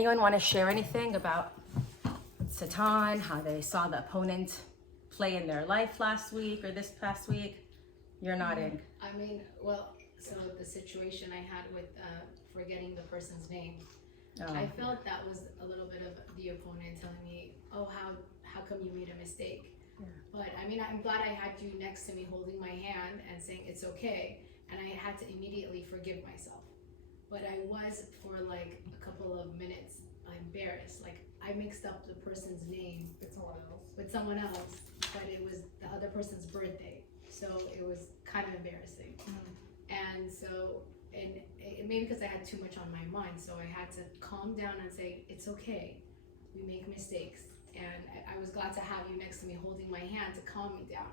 Anyone want to share anything about Satan, how they saw the opponent play in their life last week or this past week? You're nodding. I mean, well, so the situation I had with forgetting the person's name, I felt that was a little bit of the opponent telling me, oh, how come you made a mistake? Yeah. But I mean, I'm glad I had you next to me holding my hand and saying it's okay, and I had to immediately forgive myself. But I was, for like a couple of minutes, embarrassed. Like, I mixed up the person's name with someone else, but it was the other person's birthday, so it was kind of embarrassing. And so, maybe because I had too much on my mind, so I had to calm down and say, it's okay, we make mistakes. And I was glad to have you next to me holding my hand to calm me down.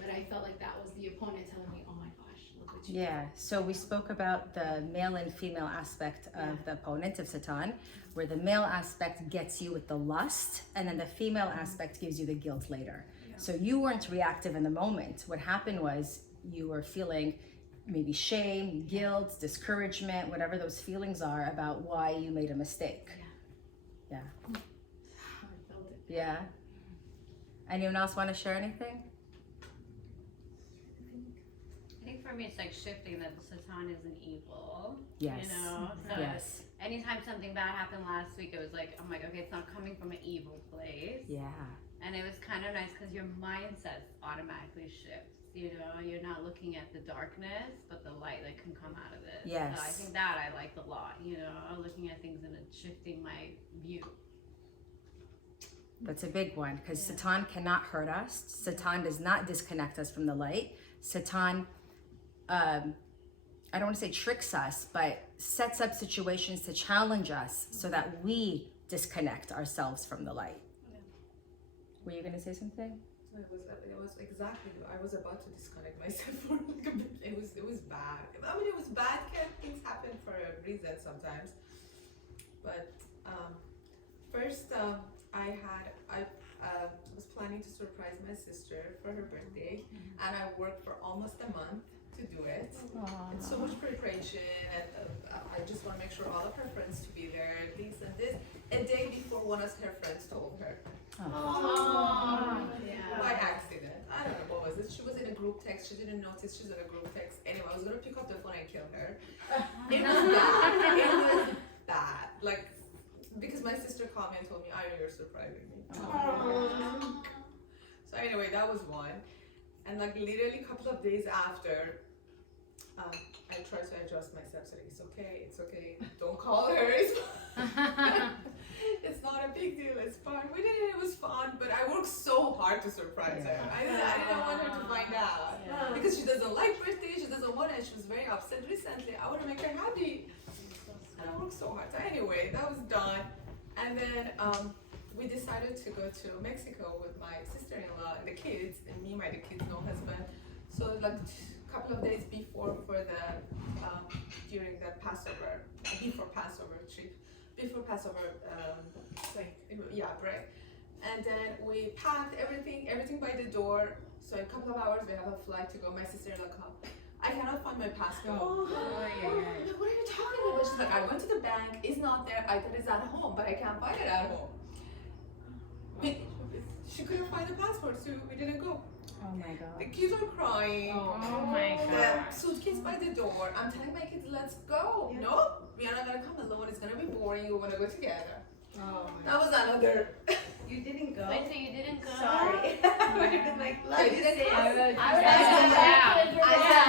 But I felt like that was the opponent telling me, oh my gosh, look what you did. So we spoke about the male and female aspect of the opponent of Satan, where the male aspect gets you with the lust, and then the female aspect gives you the guilt later. Yeah. So you weren't reactive in the moment. What happened was you were feeling maybe shame, guilt, discouragement, whatever those feelings are about why you made a mistake. Yeah. I felt it. Yeah. Anyone else want to share anything? I think for me it's like shifting that Satan isn't evil. Yes. You know? So Yes. anytime something bad happened last week, it was like, I'm like, okay, it's not coming from an evil place. Yeah. And it was kind of nice because your mindset automatically shifts. You know, you're not looking at the darkness, but the light that can come out of it. Yes. So I think that I liked a lot, you know, looking at things and shifting my view. That's a big one because Satan cannot hurt us. Satan does not disconnect us from the light. Satan, I don't want to say tricks us, but sets up situations to challenge us so that we disconnect ourselves from the light. Yeah. Were you going to say something? It was exactly. I was about to disconnect myself for like a bit. It was bad. I mean, it was bad. Things happen for a reason sometimes. But first, I was planning to surprise my sister for her birthday, and I worked for almost a month to do it. Aww. It's so much preparation, and I just want to make sure all of her friends to be there. This and this. A day before, one of her friends told her. Yeah. By accident. I don't know what was it. She was in a group text. She didn't notice she's in a group text. Anyway, I was gonna pick up the phone and kill her. It was bad. It was bad. Like, because my sister called me and told me, "I know you're surprising me." So anyway, that was one. And like literally a couple of days after, I tried to adjust myself. Said, "It's okay. Don't call her. It's not a big deal. It's fine. We did it. It was fun. But I worked so hard to surprise her. I didn't want her to find out because she doesn't like birthdays. She doesn't want it. She was very upset recently. I want to make her happy. And I worked so hard. So anyway, that was done. And then we decided to go to Mexico with my sister-in-law and the kids, and me, the kids, no husband. So like a couple of days before during the Passover, before Passover trip. Before Passover, break. And then we packed everything by the door. So in a couple of hours, we have a flight to go. My sister-in-law called. I cannot find my passport. What are you talking about? She's like, I went to the bank. It's not there. I thought it's at home, but I can't find it at home. She couldn't find the passport, so we didn't go. Oh my God. The kids are crying. Oh my God. The suitcase by the door. I'm telling my kids, let's go. Yeah. No, we are not gonna come alone. It's gonna be boring. You wanna go together. Oh my That was another. You didn't go? Wait, so you didn't go? Sorry. I would have been like, love you, sis. I said,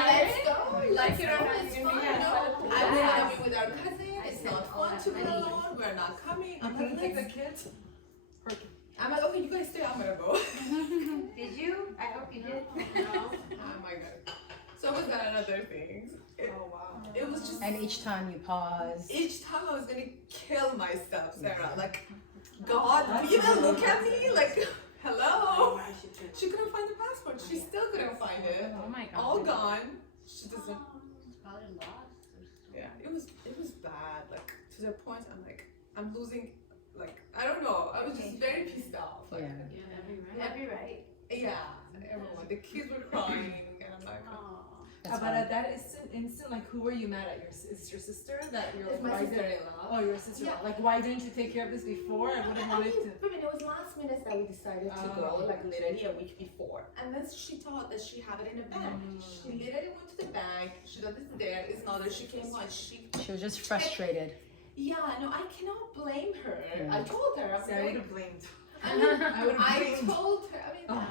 let's go. Like it or not, It's you're fine. gonna be No, I'm gonna be with our cousin. It's not fun to be alone. We're not coming. I'm like, take the kids. I'm like, okay, you guys stay. I'm gonna go. Did you? I hope you did. Oh my God. So it was another thing. Oh wow. It was just. And each time you pause. Each time I was gonna kill myself, Sarah. Like, God, even look at me. Like, hello. She couldn't find the passport. She still couldn't find it. Oh my God. All gone. She doesn't. It's probably lost. Yeah, it was bad. Like, to the point I'm losing. Like, I don't know. I was just very pissed off. Like, Yeah. Every right. yeah, everyone. The kids were crying, and I'm like, Aw. That's But fine. at that instant, like, who were you mad at? Is your sister that you're It's like, my why did- sister-in-law. Oh, your sister. Yeah. Like, why didn't you take care of this before? I would have wanted to. I mean, it was last minute that we decided to go, like literally a week before. And then she thought that she had it in the bank. She literally went to the bank. She thought it's there. It's not there. She came on. She was just frustrated. Yeah, no, I cannot blame her. Yeah. I told her. I was See, I would like, have blamed. I mean, I would have I blamed. told her. I mean, Oh,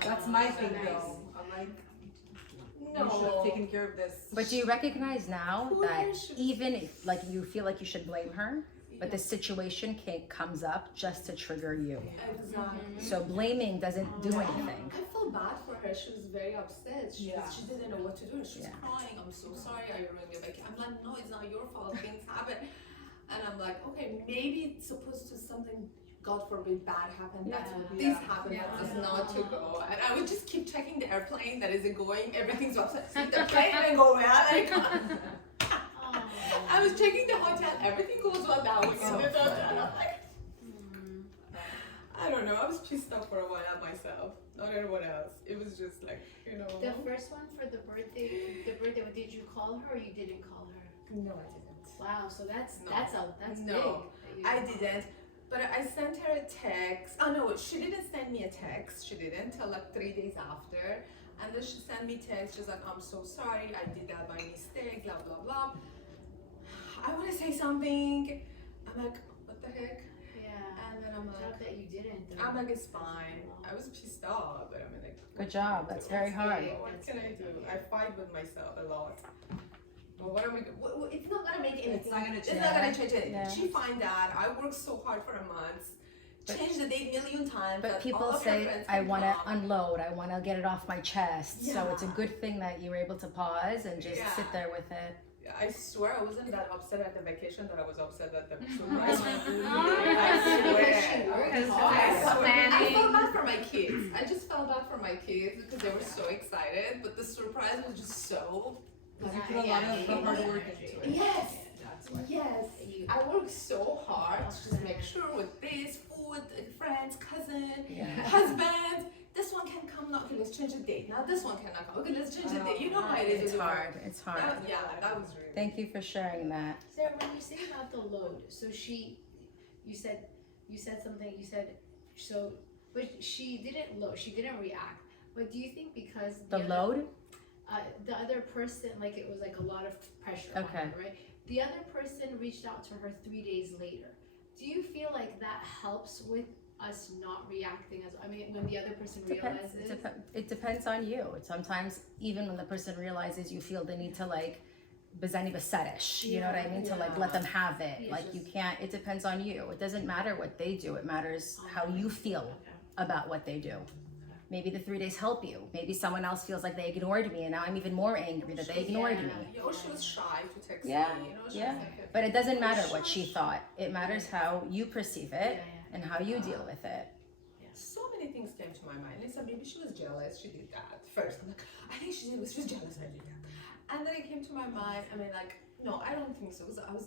That's my thing, though. I'm like, you should have no. taken care of this. But do you recognize now Who that else should- even if, like, you feel like you should blame her, but the situation comes up just to trigger you. Exactly. So blaming doesn't do anything. I felt bad for her. She was very upset. She didn't know what to do. She was Yeah. crying. I'm so sorry. I ruined your vacation. I'm like, no, it's not your fault. Things happen. And I'm like, okay, maybe it's supposed to something, God forbid, bad happen. That's what this happened. Yeah. Just not to go. And I would just keep checking the airplane that isn't going. Everything's upset. See, the plane didn't go well. And I was checking the hotel. Everything goes well now. We get the hotel. I'm like, I don't know. I was pissed off for a while at myself, not everyone else. It was just like, you know. The first one for the birthday, did you call her or you didn't call her? No, I didn't. Wow, so that's No. that's No, big. that you- I didn't. But I sent her a text. Oh no, she didn't send me a text. She didn't till like 3 days after. And then she sent me text. She's like, I'm so sorry. I did that by mistake. Blah blah blah. I want to say something. I'm like, what the heck? Yeah. And then I'm It's not like, that you didn't. though. I'm like, it's fine. I was pissed off, but I mean, like, Good job. That's very hard. What can I do? I fight with myself a lot. Well, what are we? It's not gonna make anything. It's not gonna It's change. not gonna change anything. Yeah. She find out. I worked so hard for a month. But- Change the date million times. But that all people of your say, friends I can want to come. unload, I want to get it off my chest. So it's a Yeah. good thing that you were able to pause and just Yeah. sit there with it. I swear I wasn't that upset at the vacation that I was upset at the Oh, surprise. I She swear. worked Because hard. I it's planning. felt bad for my kids. I just felt bad for my kids because they were so excited, but the surprise was just so. Because you put a lot of hard work into it. Yes. That's why. Yes, I worked so hard to just make sure with this, food, friends, cousin, Yeah. husband, this one can come, not okay, let's change the date. Now this one cannot come. Okay, let's change the date. You know how it is. It's with hard. It's hard. That, yeah, that was really. Thank you for sharing that. Sarah, when you say about the load, so you said something. You said so, but she didn't load. She didn't react. But do you think because The load? the other person, like it was like a lot of pressure Okay. on her, right? The other person reached out to her 3 days later. Do you feel like that helps with us not reacting as? I mean, when the other person Depends. realizes. It depends on you. Sometimes even when the person realizes, you feel the need to like, bezani basedish, you know what I mean? To like let them have it. Yeah, Like you just- can't. It depends on you. It doesn't matter what they do. It matters how you feel about what they do. Maybe the 3 days help you. Maybe someone else feels like they ignored me, and now I'm even more angry that they ignored me. Yeah, or she was shy to text Yeah, me. You know, she yeah. was like, But it doesn't matter what she thought. It matters how you perceive it Yeah. and how you deal with it. So many things came to my mind. I said maybe she was jealous. She did that first. I'm like, I think she was jealous. I did that. And then it came to my mind. I mean, like, no, I don't think so. Because I was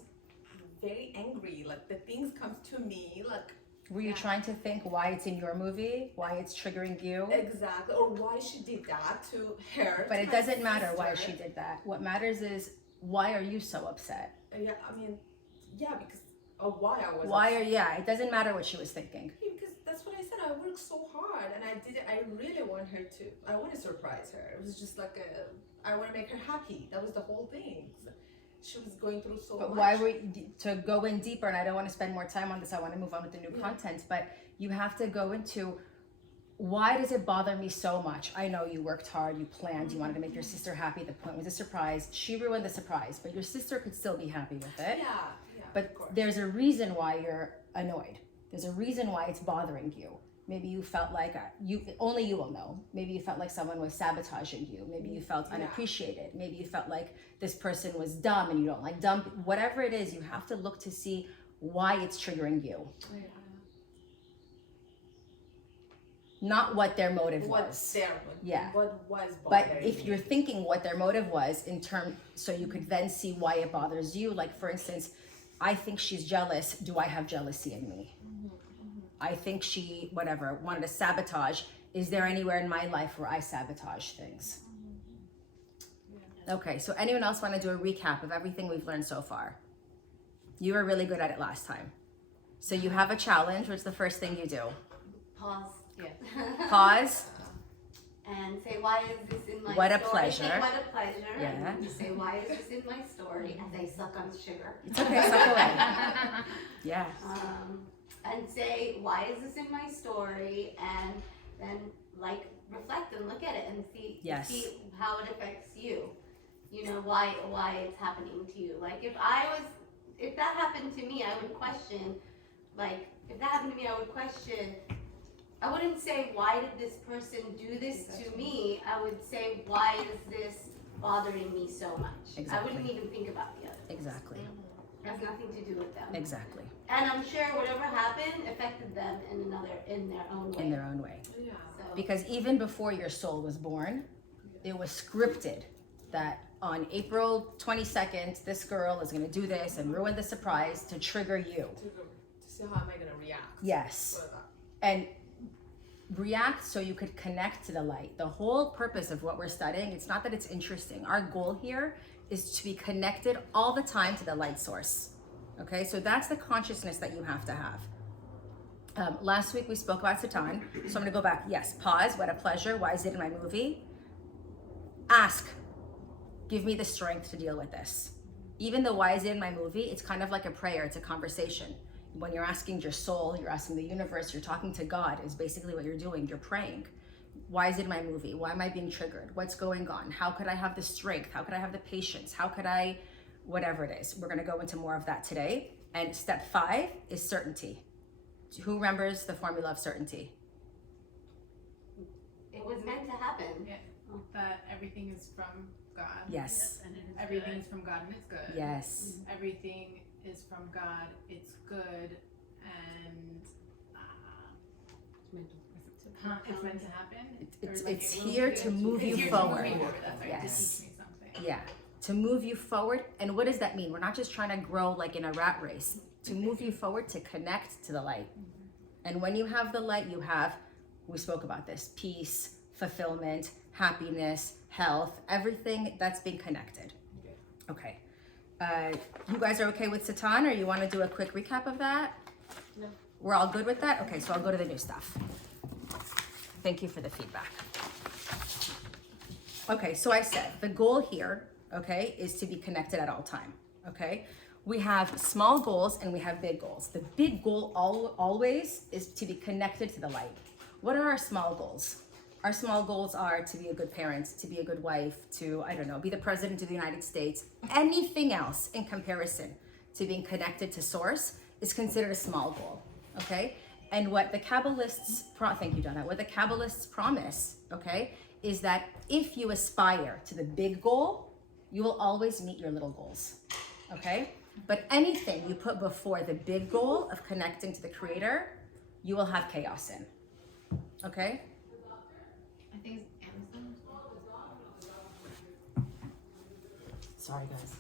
very angry. Like the things comes to me. Like Were you trying to think why it's in your movie, why it's triggering you? exactly, or why she did that to her. But to it my doesn't matter why sister. she did that. What matters is why are you so upset? Yeah, I mean, yeah, because of why I was. Why upset. are yeah? It doesn't matter what she was thinking. Because that's what I said. I worked so hard, and I did it. I really want her to. I want to surprise her. It was just like I want to make her happy. That was the whole thing. She was going through so But much. why were you, to go in deeper? And I don't want to spend more time on this. I want to move on with the new content. But you have to go into why does it bother me so much? I know you worked hard, you planned, you wanted to make your sister happy. The point was a surprise. She ruined the surprise, but your sister could still be happy with it. Yeah. But of course. there's a reason why you're annoyed. There's a reason why it's bothering you. Maybe you felt like only you will know. Maybe you felt like someone was sabotaging you. Maybe you felt unappreciated. Maybe you felt like this person was dumb and you don't like dumb. Whatever it is, you have to look to see why it's triggering you. Not what their motive What's was. there? Yeah. What was But bothering if me. you're thinking what their motive was in term, so you could then see why it bothers you. Like for instance, I think she's jealous. Do I have jealousy in me? I think she, whatever, wanted to sabotage. Is there anywhere in my life where I sabotage things? Okay, so anyone else want to do a recap of everything we've learned so far? You were really good at it last time. So you have a challenge. What's the first thing you do? Pause. Yeah. Pause. And say, why is this in my What a story? pleasure. Say, what a pleasure. Yeah. And you say, why is this in my story? As I suck on sugar. It's okay, suck away. Yeah. And say, why is this in my story? And then like reflect and look at it and see Yes. see how it affects you. You know, why it's happening to you. Like if that happened to me, I would question, like if that happened to me, I wouldn't say, why did this person do this to me? I would say, why is this bothering me so much? Exactly. I wouldn't even think about the other. Exactly. It has nothing to do with them. Exactly. And I'm sure whatever happened affected them in their own way. In their own way. Yeah. So, Because even before your soul was born, it was scripted that on April 22nd, this girl is going to do this and ruin the surprise to trigger you. To see how am I gonna react. Yes. For that. And react so you could connect to the light. The whole purpose of what we're studying, it's not that it's interesting. Our goal here is to be connected all the time to the light source. Okay, so that's the consciousness that you have to have. Last week we spoke about Satan, so I'm gonna go back. Yes, pause, what a pleasure, why is it in my movie? Ask, give me the strength to deal with this. Even the why is it in my movie, it's kind of like a prayer, it's a conversation. When you're asking your soul, you're asking the universe, you're talking to God is basically what you're doing, you're praying. Why is it in my movie? Why am I being triggered? What's going on? How could I have the strength? How could I have the patience? How could I, whatever it is. We're gonna go into more of that today. And step 5 is certainty. Who remembers the formula of certainty? it was meant to happen. Yeah. That everything is from God. Yes. And it is Everything good. is from God and it's good. Yes. Everything is from God, it's good, and it's meant to happen. It's here to move you forward. That's right. Yes. To teach me something. Yeah, to move you forward. And what does that mean? We're not just trying to grow like in a rat race. To move you forward, to connect to the light. And when you have the light, you have, we spoke about this, peace, fulfillment, happiness, health, everything that's being connected. Okay. You guys are okay with Satan, or you want to do a quick recap of that? No. We're all good with that? Okay, so I'll go to the new stuff. Thank you for the feedback. Okay, so I said the goal here, okay, is to be connected at all time, okay? We have small goals and we have big goals. The big goal always is to be connected to the light. What are our small goals? Our small goals are to be a good parent, to be a good wife, to, I don't know, be the president of the United States. Anything else in comparison to being connected to source is considered a small goal, okay? And what the Kabbalists, thank you, Donna, what the Kabbalists promise, okay, is that if you aspire to the big goal, you will always meet your little goals, okay? But anything you put before the big goal of connecting to the Creator, you will have chaos in, okay? I think it's Amazon. Sorry, guys.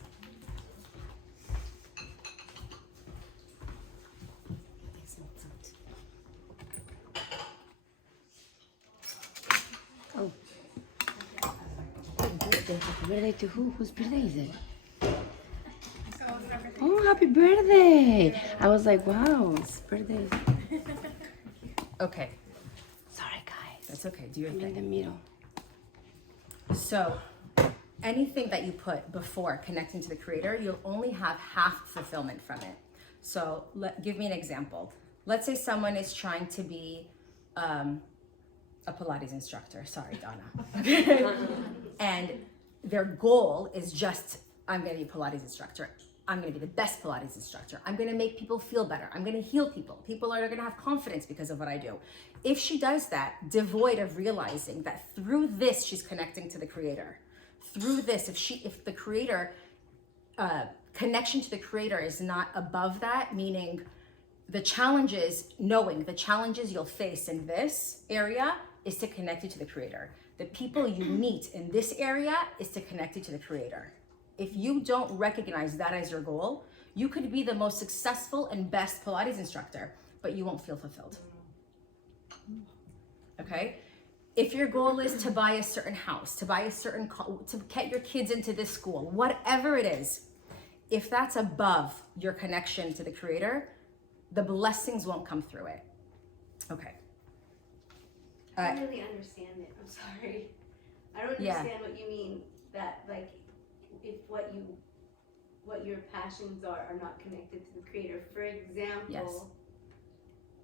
Oh. Happy birthday to who? Whose birthday is it? Oh, happy birthday! I was like, wow, it's birthday. Okay, Sorry, guys. that's okay, do your I'm in the thing. middle. So, anything that you put before connecting to the Creator, you'll only have half fulfillment from it. So, give me an example. Let's say someone is trying to be a Pilates instructor. Sorry, Donna. And their goal is just, I'm going to be a Pilates instructor. I'm going to be the best Pilates instructor. I'm going to make people feel better. I'm going to heal people. People are going to have confidence because of what I do. If she does that, devoid of realizing that through this, she's connecting to the Creator. Through this, if the Creator, connection to the Creator is not above that, meaning the challenges, knowing the challenges you'll face in this area is to connect you to the Creator. The people you meet in this area is to connect you to the Creator. If you don't recognize that as your goal, you could be the most successful and best Pilates instructor, but you won't feel fulfilled. Okay? If your goal is to buy a certain house, to buy a certain, to get your kids into this school, whatever it is, if that's above your connection to the Creator, the blessings won't come through it. Okay. I don't really understand it. I'm sorry. I don't understand what you mean that like if what your passions are not connected to the Creator. For example,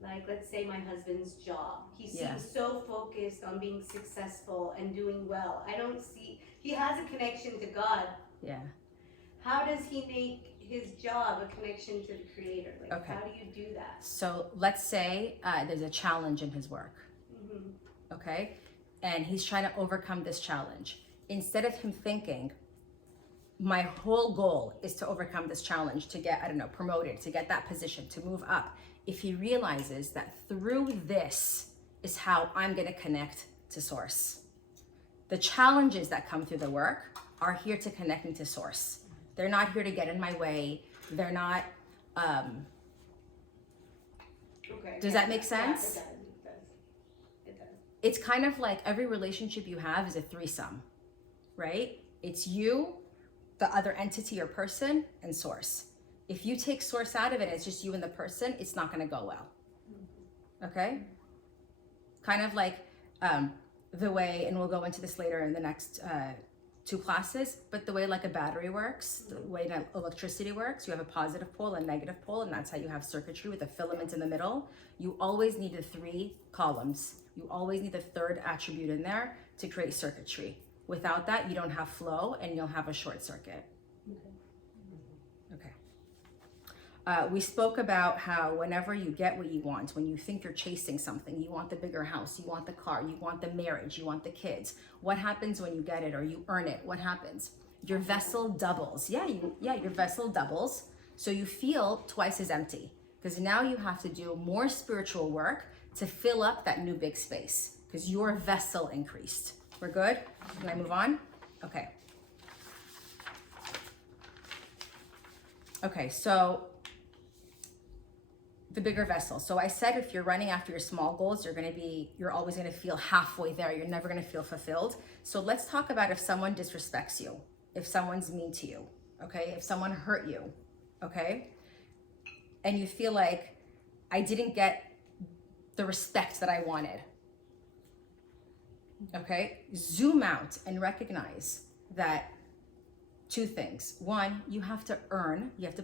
like let's say my husband's job. He seems so focused on being successful and doing well. I don't see he has a connection to God. Yeah. How does he make his job a connection to the Creator? Like how do you do that? So let's say there's a challenge in his work. Okay, and he's trying to overcome this challenge. Instead of him thinking, my whole goal is to overcome this challenge, to get, I don't know, promoted, to get that position, to move up. If he realizes that through this is how I'm going to connect to Source. The challenges that come through the work are here to connect me to Source. They're not here to get in my way. They're not, does that make sense? Yeah, It's kind of like every relationship you have is a threesome, right? It's you, the other entity or person, and Source. If you take Source out of it, it's just you and the person, it's not gonna go well, okay? Kind of like the way, and we'll go into this later in the next 2 classes, but the way like a battery works, the way that electricity works, you have a positive pole and negative pole, and that's how you have circuitry with a filament in the middle. You always need the 3 columns. You always need the 3rd attribute in there to create circuitry. Without that, you don't have flow and you'll have a short circuit. Okay. We spoke about how whenever you get what you want, when you think you're chasing something, you want the bigger house, you want the car, you want the marriage, you want the kids. What happens when you get it or you earn it? What happens? Your vessel doubles. Your vessel doubles. So you feel twice as empty because now you have to do more spiritual work to fill up that new big space because your vessel increased. We're good? Can I move on? Okay. Okay, so the bigger vessel. So I said if you're running after your small goals, you're always gonna feel halfway there. You're never gonna feel fulfilled. So let's talk about if someone disrespects you, if someone's mean to you, okay? If someone hurt you, okay? And you feel like I didn't get the respect that I wanted. Okay, zoom out and recognize that 2 things. 1, you have to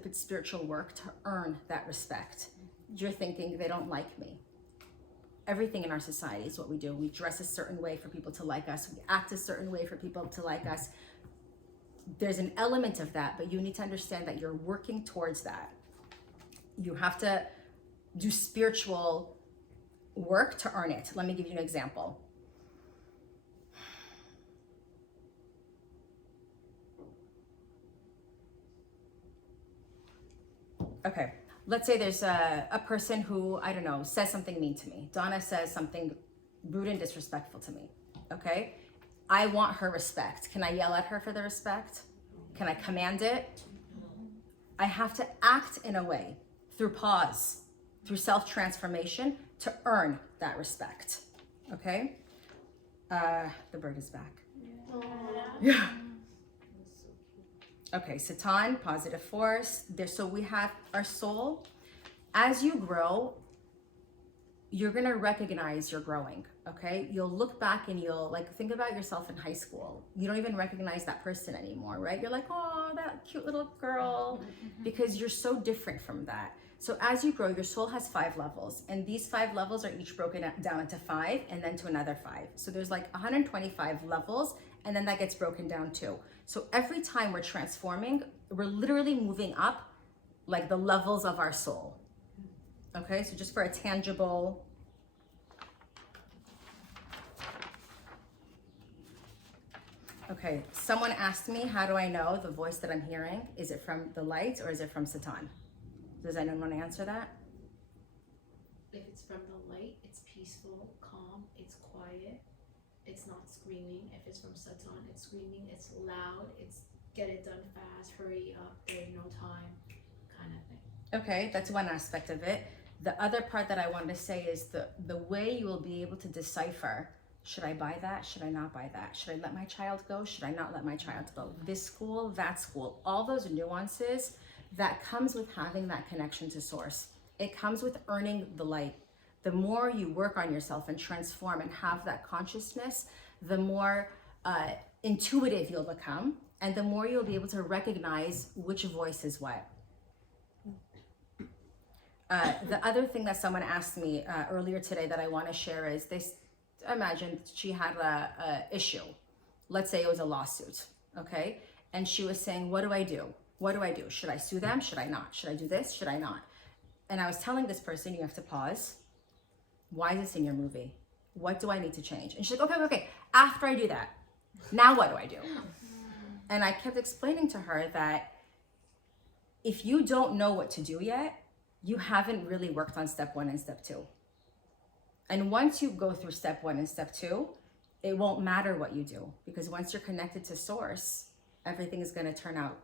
put spiritual work to earn that respect. You're thinking they don't like me. Everything in our society is what we do. We dress a certain way for people to like us. We act a certain way for people to like us. There's an element of that, but you need to understand that you're working towards that. You have to do spiritual work to earn it. Let me give you an example. Okay, let's say there's a person who, I don't know, says something mean to me. Donna says something rude and disrespectful to me, okay? I want her respect. Can I yell at her for the respect? Can I command it? I have to act in a way, through pause, through self-transformation, to earn that respect, okay? The bird is back. Yeah. Okay, Satan, positive force. So we have our soul. As you grow, you're gonna recognize you're growing, okay? You'll look back and you'll think about yourself in high school. You don't even recognize that person anymore, right? You're like, oh, that cute little girl, because you're so different from that. So as you grow, your soul has 5 levels, and these 5 levels are each broken down into 5 and then to another 5. So there's 125 levels, and then that gets broken down too. So every time we're transforming, we're literally moving up the levels of our soul. Okay, so just for a tangible. Okay, someone asked me, how do I know the voice that I'm hearing? Is it from the light or is it from Satan? Does anyone want to answer that? If it's from the light, it's peaceful, calm, it's quiet, it's not screaming. If it's from Satan, it's screaming, it's loud, it's get it done fast, hurry up, there's no time, kind of thing. Okay, that's one aspect of it. The other part that I wanted to say is the way you will be able to decipher Should I buy that? Should I not buy that? Should I let my child go? Should I not let my child go? This school, that school, all those nuances that comes with having that connection to source. It comes with earning the light. The more you work on yourself and transform and have that consciousness, the more intuitive you'll become, and the more you'll be able to recognize which voice is what. The other thing that someone asked me earlier today that I want to share is this. Imagine she had a issue. Let's say it was a lawsuit, okay? And she was saying, what do I do? What do I do? Should I sue them? Should I not? Should I do this? Should I not? And I was telling this person, you have to pause. Why is this in your movie? What do I need to change? And she's like, okay. After I do that, now what do I do? And I kept explaining to her that if you don't know what to do yet, you haven't really worked on step 1 and step 2. And once you go through step 1 and step 2, it won't matter what you do, because once you're connected to source, everything is going to turn out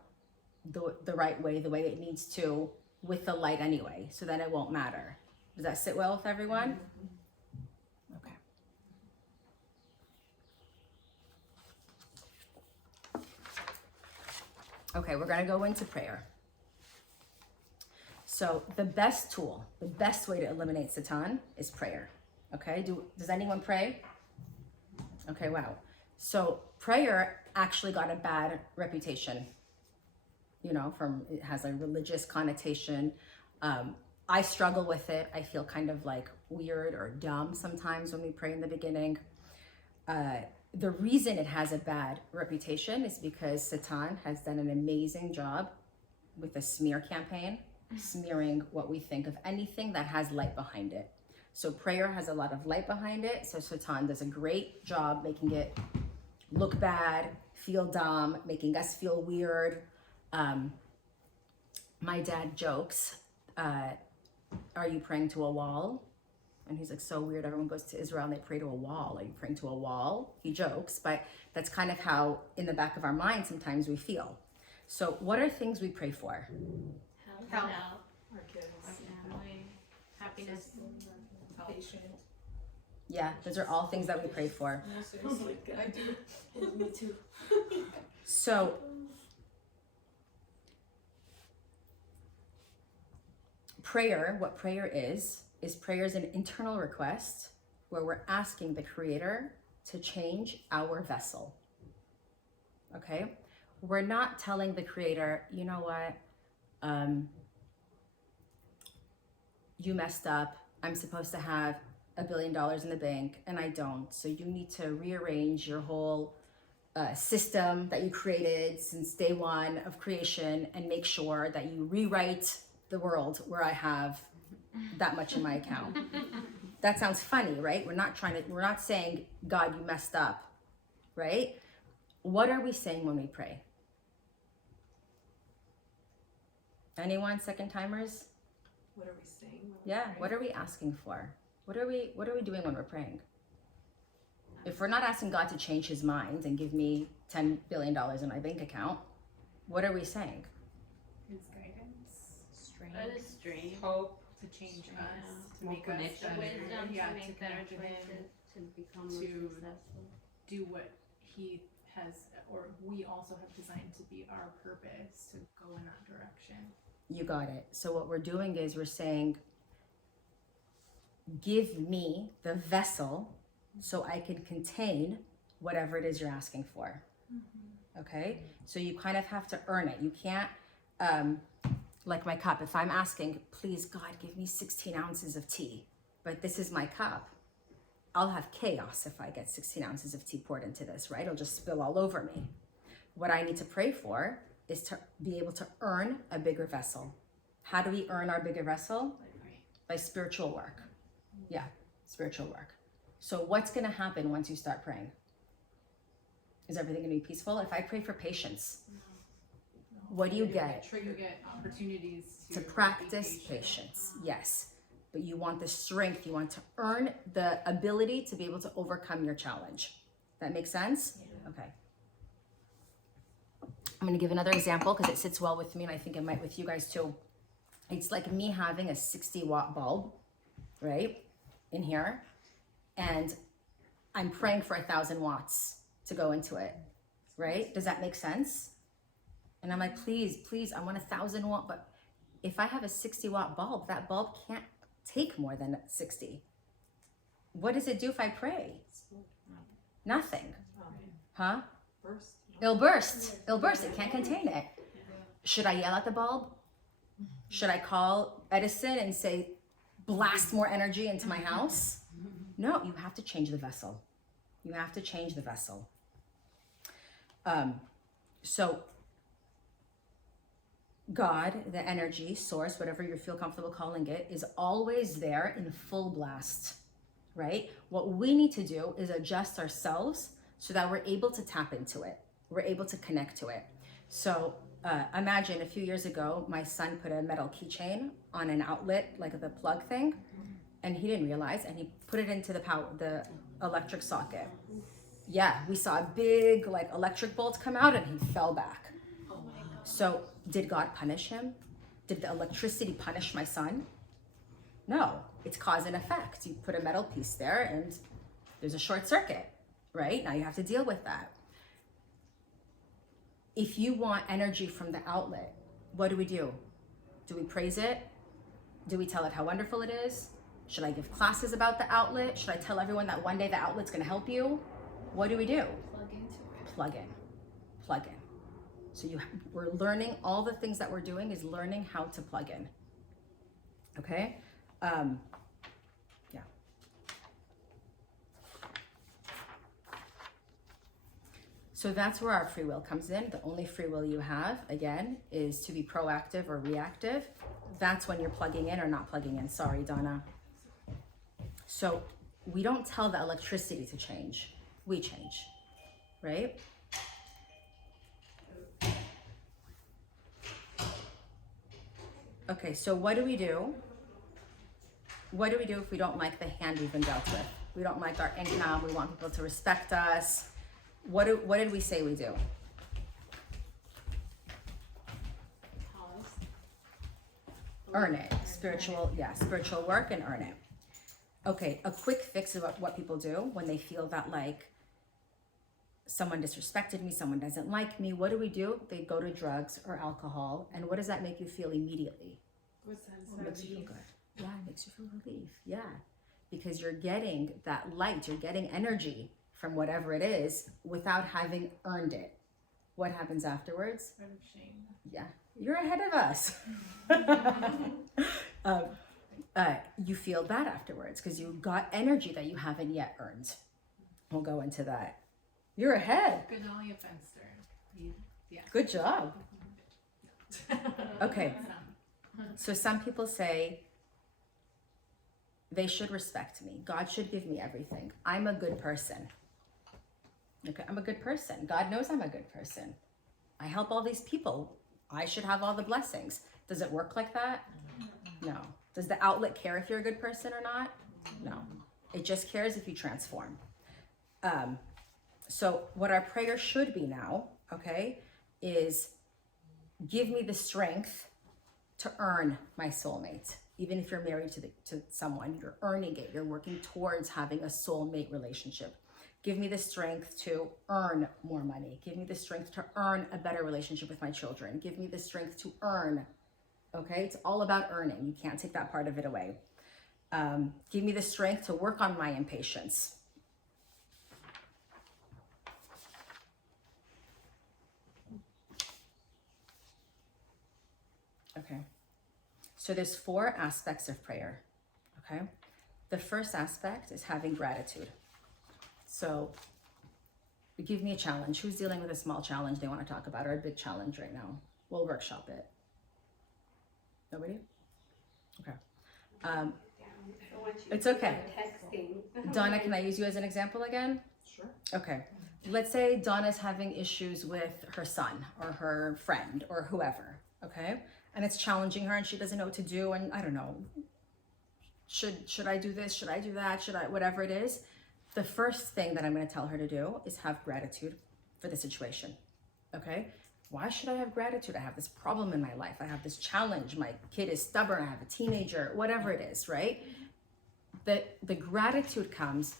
the right way, the way it needs to, with the light anyway, so that it won't matter. Does that sit well with everyone? Okay. Okay, we're going to go into prayer. So the best tool, the best way to eliminate Satan is prayer. Okay, does anyone pray? Okay, wow. So prayer actually got a bad reputation, it has a religious connotation. I struggle with it. I feel kind of like weird or dumb sometimes when we pray in the beginning. The reason it has a bad reputation is because Satan has done an amazing job with a smear campaign, smearing what we think of anything that has light behind it. So prayer has a lot of light behind it. So Satan does a great job making it look bad, feel dumb, making us feel weird. My dad jokes, are you praying to a wall? And he's like, so weird. Everyone goes to Israel and they pray to a wall. Are you praying to a wall? He jokes, but that's kind of how in the back of our mind sometimes we feel. So what are things we pray for? Health. Our kids. Family. Happiness. Patient. Yeah, those are all things that we pray for. No, seriously, I do. Me too. So prayer, what prayer is prayer is an internal request where we're asking the Creator to change our vessel. Okay? We're not telling the Creator, you know what, you messed up. I'm supposed to have $1 billion in the bank and I don't. So you need to rearrange your whole system that you created since day one of creation and make sure that you rewrite the world where I have that much in my account. That sounds funny, right? We're not saying, God, you messed up, right? What are we saying when we pray? Anyone, second timers? What are we saying? when we Yeah, pray? what are we asking for? What are we doing when we're praying? If we're not asking God to change his mind and give me $10 billion in my bank account, what are we saying? His guidance, strength, That is strange. Hope. to change Yeah. us, to More make us connection. better. Wisdom Yeah, to make better connect with him, choices, to become more to- successful. do what he has, or we also have designed to be our purpose, to go in that direction. You got it. So what we're doing is we're saying, give me the vessel so I can contain whatever it is you're asking for. Okay? So you kind of have to earn it. You can't, like my cup, if I'm asking, please God, give me 16 ounces of tea, but this is my cup, I'll have chaos if I get 16 ounces of tea poured into this, right? It'll just spill all over me. What I need to pray for is to be able to earn a bigger vessel. How do we earn our bigger vessel? By spiritual work. Yeah, spiritual work. So what's going to happen once you start praying? Is everything going to be peaceful? If I pray for patience, what do you get? You get opportunities To be practice patient. patience, yes. But you want the strength, you want to earn the ability to be able to overcome your challenge. That makes sense? Yeah. Okay. I'm going to give another example because it sits well with me and I think it might with you guys too. It's like me having a 60-watt bulb, right, in here. And I'm praying for 1,000 watts to go into it, right? Does that make sense? And I'm like, please, I want 1,000 watt, but if I have a 60 watt bulb, that bulb can't take more than 60. What does it do if I pray? Nothing. Huh? It'll burst. It can't contain it. Should I yell at the bulb? Should I call Edison and say, blast more energy into my house? No, you have to change the vessel. You have to change the vessel. So God, the energy source, whatever you feel comfortable calling it, is always there in full blast, right? What we need to do is adjust ourselves so that we're able to tap into it. We're able to connect to it. So imagine a few years ago, my son put a metal keychain on an outlet, like the plug thing, and he didn't realize, and he put it into the electric socket. Yeah, we saw a big like electric bolt come out and he fell back. Oh my God. So did God punish him? Did the electricity punish my son? No, it's cause and effect. You put a metal piece there and there's a short circuit, right? Now you have to deal with that. If you want energy from the outlet, what do? Do we praise it? Do we tell it how wonderful it is? Should I give classes about the outlet? Should I tell everyone that one day the outlet's gonna help you? What do? Plug into it. Plug in. So we're learning, all the things that we're doing is learning how to plug in. Okay? Yeah. So that's where our free will comes in. The only free will you have, again, is to be proactive or reactive. That's when you're plugging in or not plugging in. Sorry, Donna. So we don't tell the electricity to change. We change, right? Okay, so what do we do? What do we do if we don't like the hand we've been dealt with? We don't like our income, we want people to respect us. What did we say we do? Earn it. Spiritual work and earn it. Okay, a quick fix of what people do when they feel that like someone disrespected me, someone doesn't like me. What do? They go to drugs or alcohol. And what does that make you feel immediately? What's that? It makes you feel good. Yeah, it makes you feel relief. Yeah, because you're getting that light, you're getting energy from whatever it is without having earned it. What happens afterwards? Out of shame. Yeah, you're ahead of us. You feel bad afterwards because you got energy that you haven't yet earned. We'll go into that. You're ahead. Good on you, Fenster. Yeah. Good job. Okay. So some people say they should respect me. God should give me everything. I'm a good person. Okay, I'm a good person. God knows I'm a good person. I help all these people. I should have all the blessings. Does it work like that? No. Does the outlet care if you're a good person or not? No. It just cares if you transform. So what our prayer should be now, okay, is give me the strength to earn my soulmate. Even if you're married to someone, you're earning it. You're working towards having a soulmate relationship. Give me the strength to earn more money. Give me the strength to earn a better relationship with my children. Give me the strength to earn. Okay, it's all about earning. You can't take that part of it away. Give me the strength to work on my impatience. Okay, so there's 4 aspects of prayer, okay? The first aspect is having gratitude. So give me a challenge. Who's dealing with a small challenge they want to talk about or a big challenge right now? We'll workshop it. Nobody? Okay. It's okay. Donna, can I use you as an example again? Sure. Okay. Let's say Donna's having issues with her son or her friend or whoever, okay? And it's challenging her and she doesn't know what to do and I don't know. Should I do this? Should I do that? Should I, whatever it is. The first thing that I'm going to tell her to do is have gratitude for the situation, okay? Why should I have gratitude? I have this problem in my life. I have this challenge. My kid is stubborn. I have a teenager, whatever it is, right? The gratitude comes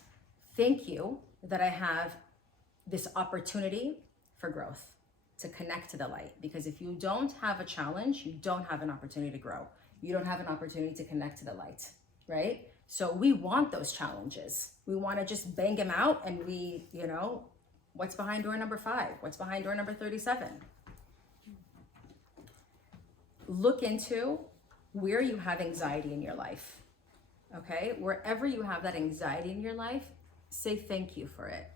thank you that I have this opportunity for growth, to connect to the light. Because if you don't have a challenge, you don't have an opportunity to grow. You don't have an opportunity to connect to the light, right? So we want those challenges. We want to just bang them out, and we, you know, what's behind door number 5? What's behind door number 37? Look into where you have anxiety in your life, okay? Wherever you have that anxiety in your life, say thank you for it.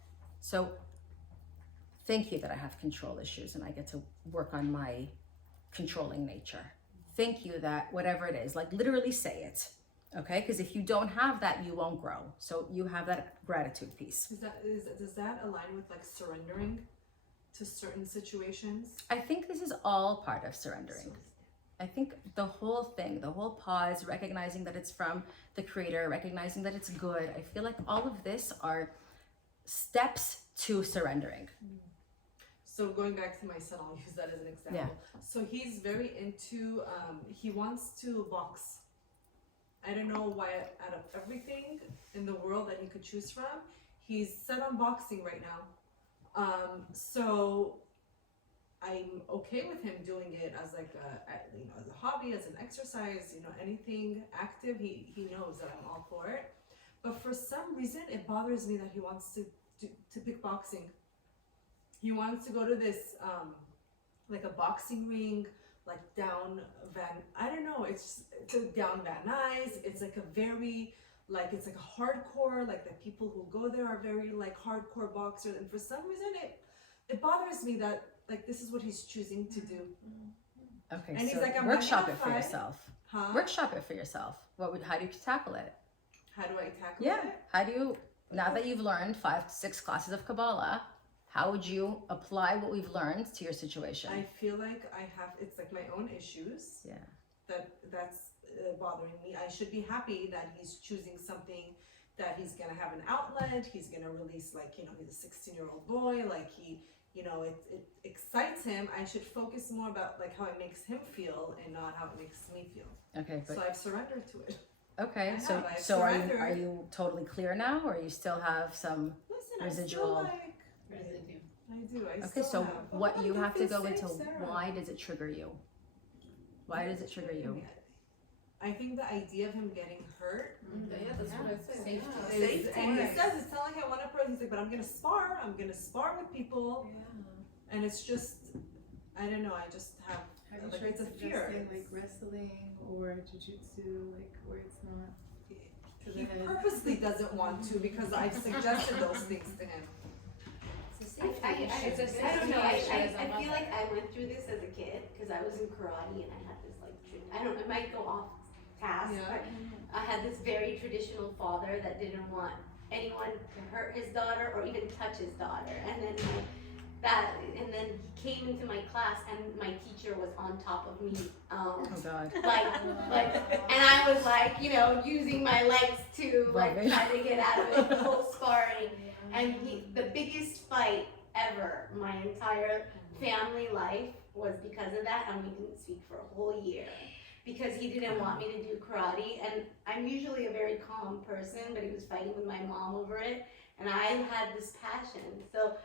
So thank you that I have control issues and I get to work on my controlling nature. Thank you that whatever it is, like literally say it, okay? Because if you don't have that, you won't grow. So you have that gratitude piece. Does that align with like surrendering to certain situations? I think this is all part of surrendering. I think the whole thing, the whole pause, recognizing that it's from the creator, recognizing that it's good. I feel like all of this are steps to surrendering. So going back to my son, I'll use that as an example. Yeah. So he's very into, he wants to box. I don't know why out of everything in the world that he could choose from, he's set on boxing right now. So I'm okay with him doing it as like as a hobby, as an exercise, anything active. He knows that I'm all for it. But for some reason, it bothers me that he wants to pick boxing. He wants to go to this like a boxing ring, like down I don't know. It's down Van Nuys. It's like a very it's like a hardcore. Like the people who go there are very like hardcore boxers, and for some reason it bothers me that like this is what he's choosing to do. Okay, And he's so like, I'm workshop not it for gonna fight. yourself. Huh? Workshop it for yourself. How do you tackle it? How do I tackle Yeah. it? How do you, now that you've learned 5 to 6 classes of Kabbalah, how would you apply what we've learned to your situation? I feel like it's like my own issues. Yeah. That's bothering me. I should be happy that he's choosing something that he's gonna have an outlet. He's gonna release he's a 16-year-old boy. Like it excites him. I should focus more about like how it makes him feel and not how it makes me feel. Okay, but So I've surrendered to it. okay, I so have, I've so are surrendered. you totally clear now, or you still have some? Listen, Residual. Residue. I do. I Okay, still so have. what Oh, you don't have to feel go safe, into, Sarah. why does it trigger you? Why does it trigger you? I think the idea of him getting hurt. Yeah, that's what I said. Safety. Yeah. Safety. And he says it's not like I want to pro. He's like, but I'm gonna spar. I'm gonna spar with people, and it's just, I don't know. I just have Have you like tried it's a fear. suggesting like wrestling or jujitsu, like where it's not to the He head? purposely doesn't want to because I've suggested those things to him. I don't know. I feel like I went through this as a kid because I was in karate and I had this I don't know, it might go off task, Yeah. but I had this very traditional father that didn't want anyone to hurt his daughter or even touch his daughter. And then and then he came into my class and my teacher was on top of me. Oh God. And I was like, using my legs to Right. try to get out of it, full sparring. And the biggest fight ever, my entire family life, was because of that, and we didn't speak for a whole year. Because he didn't want me to do karate, and I'm usually a very calm person, but he was fighting with my mom over it, and I had this passion. So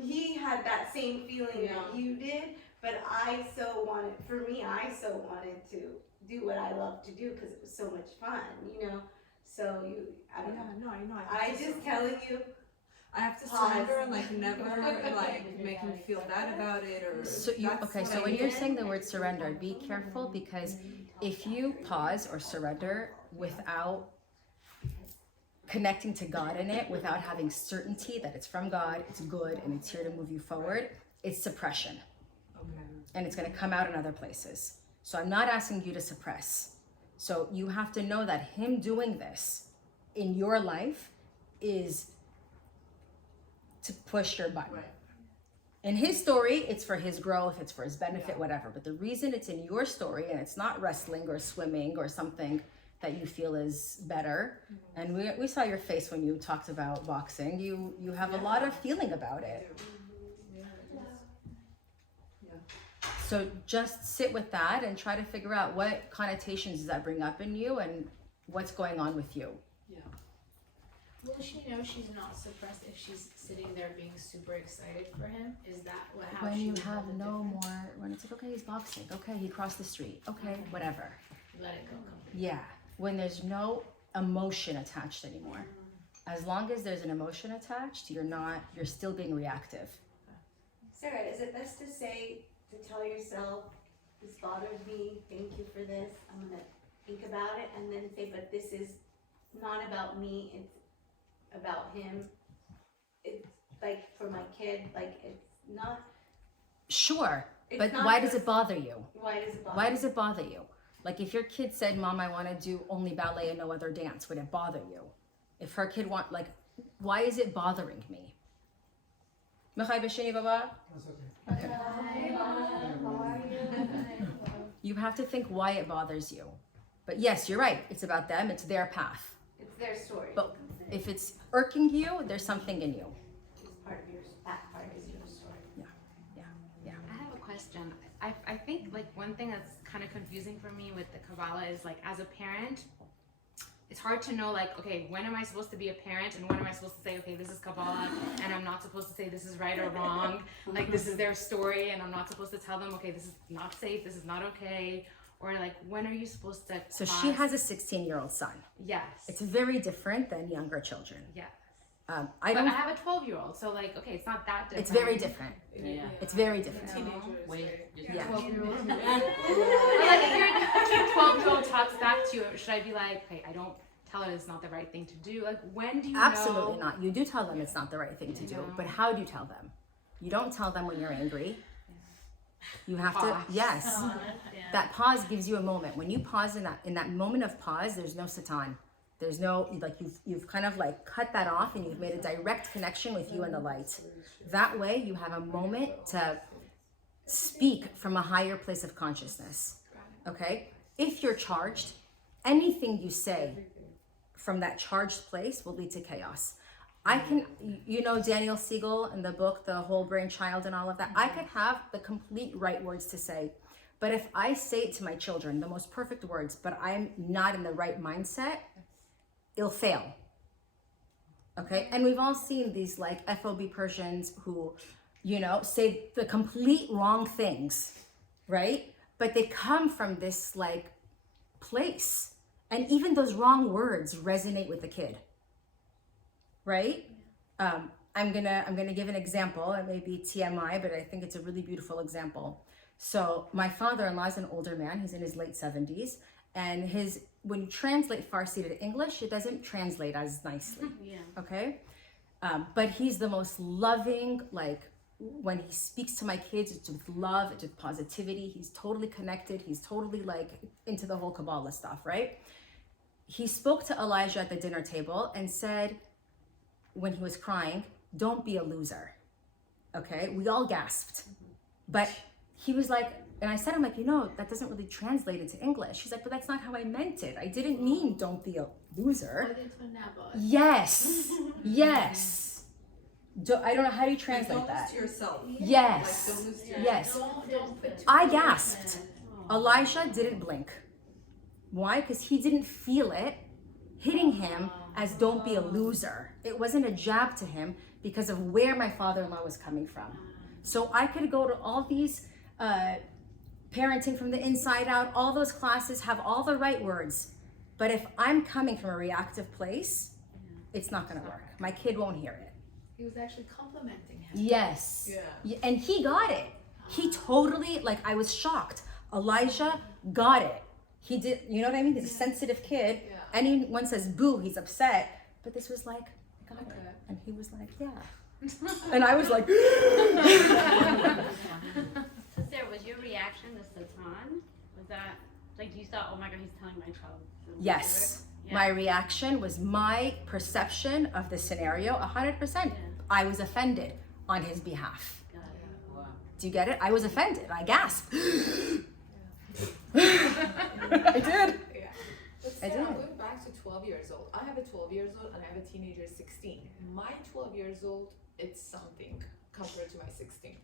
he had that same feeling that you did, but I so wanted to do what I love to do because it was so much fun, So I don't know. No, I know. I just telling you. I have to Pause. surrender and never make him feel bad about it or. So that's what so I when need. you're saying the word surrender, be careful, because if you pause or surrender without connecting to God in it, without having certainty that it's from God, it's good, and it's here to move you forward, it's suppression. Okay. And it's going to come out in other places. So I'm not asking you to suppress. So you have to know that him doing this in your life is to push your button. Right. In his story, it's for his growth, it's for his benefit, whatever. But the reason it's in your story, and it's not wrestling or swimming or something that you feel is better. And we saw your face when you talked about boxing. You have a lot of feeling about it. So just sit with that and try to figure out what connotations does that bring up in you and what's going on with you. Yeah. Will she know she's not suppressed if she's sitting there being super excited for him? Is that how When she you would have hold it no different? more, when it's like, okay, he's boxing, okay, he crossed the street, okay, whatever. Let it go completely. Yeah, when there's no emotion attached anymore. As long as there's an emotion attached, you're still being reactive. Sarah, is it best to say, to tell yourself, this bothers me, thank you for this, I'm gonna think about it, and then say, but this is not about me, it's about him. It's like for my kid, like it's not. Sure, It's but not why does just- it bother you? Why does it bother? Why does it bother you? Like if your kid said, Mom, I want to do only ballet and no other dance, would it bother you? If her kid why is it bothering me? Mechai b'sheni baba? Okay. You have to think why it bothers you. But yes, you're right. It's about them. It's their path. It's their story. But if it's irking you, there's something in you. It's part of your, that part is your story. I have a question. I think like one thing that's kind of confusing for me with the Kabbalah is like as a parent, it's hard to know like, okay, when am I supposed to be a parent and when am I supposed to say, okay, this is Kabbalah and I'm not supposed to say this is right or wrong. Like this is their story and I'm not supposed to tell them, okay, this is not safe, this is not okay. Or like, when are you supposed to So pause? she has a 16-year-old son. Yes. It's very different than younger children. Yes. I But I don't. have a 12-year-old, so like, okay, it's not that different. It's very different. Yeah. It's very different. Teenagers. Yeah. 12-year-old. Like if your 12-year-old talks back to you, should I be like, hey, I don't tell her it's not the right thing to do? Like, when do you Absolutely know? not. You do tell them it's not the right thing to do, No. but how do you tell them? You don't tell them when you're angry. You have Pause. to. Yes. That pause gives you a moment. When you pause in that moment of pause, there's no satan. There's no like you've kind of like cut that off and you've made a direct connection with you and the light. That way you have a moment to speak from a higher place of consciousness. Okay? If you're charged, anything you say from that charged place will lead to chaos. I can, Daniel Siegel in the book, The Whole Brain Child and all of that, I could have the complete right words to say. But if I say it to my children, the most perfect words, but I'm not in the right mindset, it'll fail. Okay? And we've all seen these like FOB Persians who, say the complete wrong things, right? But they come from this like place. And even those wrong words resonate with the kid. Right? I'm gonna give an example. It may be TMI, but I think it's a really beautiful example. So my father-in-law is an older man. He's in his late 70s, and when you translate Farsi to English, it doesn't translate as nicely. Yeah. Okay, but he's the most loving. Like when he speaks to my kids, it's with love, it's with positivity. He's totally connected. He's totally like into the whole Kabbalah stuff, right? He spoke to Elijah at the dinner table and said, when he was crying, "Don't be a loser." Okay, we all gasped, but he was like, and I said, I'm like, that doesn't really translate into English. He's like, but that's not how I meant it. I didn't mean don't be a loser. Yes, yes. I don't know, how do you translate Don't lose that? to yourself. Yes, Like, don't lose to yes. Don't put too I much gasped. in. Elisha didn't blink. Why? Because he didn't feel it hitting him as don't be a loser. It wasn't a jab to him because of where my father-in-law was coming from. So I could go to all these parenting from the inside out, all those classes have all the right words. But if I'm coming from a reactive place, it's not gonna work. My kid won't hear it. He was actually complimenting him. Yes. Yeah. And he got it. He totally, I was shocked. Elijah got it. He did, you know what I mean? He's a sensitive kid. Yeah. Anyone says boo, he's upset. But this was like, I got it. And he was like, yeah. And I was like, So Sarah, was your reaction to Satan? Was that like you thought, oh my God, he's telling my child? to do yes. it? Yeah. My reaction was my perception of the scenario, 100%. Yeah. I was offended on his behalf. Got it. Wow. Do you get it? I was offended. I gasped. I did. Yeah. But I Sarah, did. going back to 12 years old, I have a 12 years old and I have a teenager 16. My 12 years old, it's something compared to my 16.